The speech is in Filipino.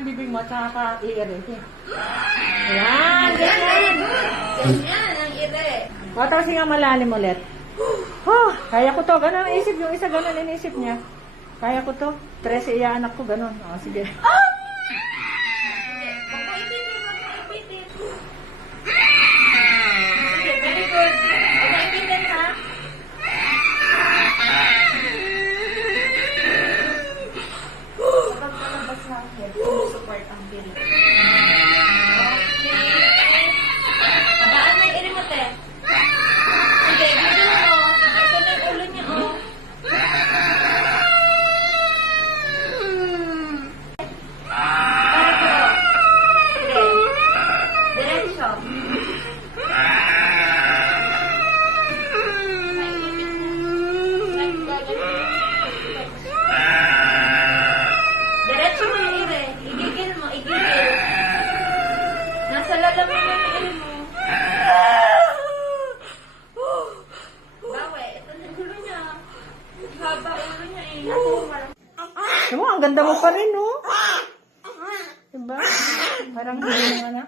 yung bibig mo, tsaka ka-iire. Yan, ganyan. Ganyan ang ire. O, tapos nga malalim ulit. Oh, kaya ko to. Ganun ang isip. Yung isa ganun inisip niya. Kaya ko to. 13 iaanak ko, ganun. O, sige. Pagpuitin. Sige, very good. Pagpuitin ha. Kapag malabas na ang head, support ang bill. Tabaan na yung ire mo, te. Sige, gigil mo. Ito na yung ulo niya, oh. Para po. Sige. Diretso. Diretso mo yung ire. Igigil mo, igigil. Nasa lalaman mo yung ire mo. Bawe, ito na yung ulo niya. Haba ulo niya eh. Diba, ang ganda mo pa rin, no? Diba? Parang hindi mo na.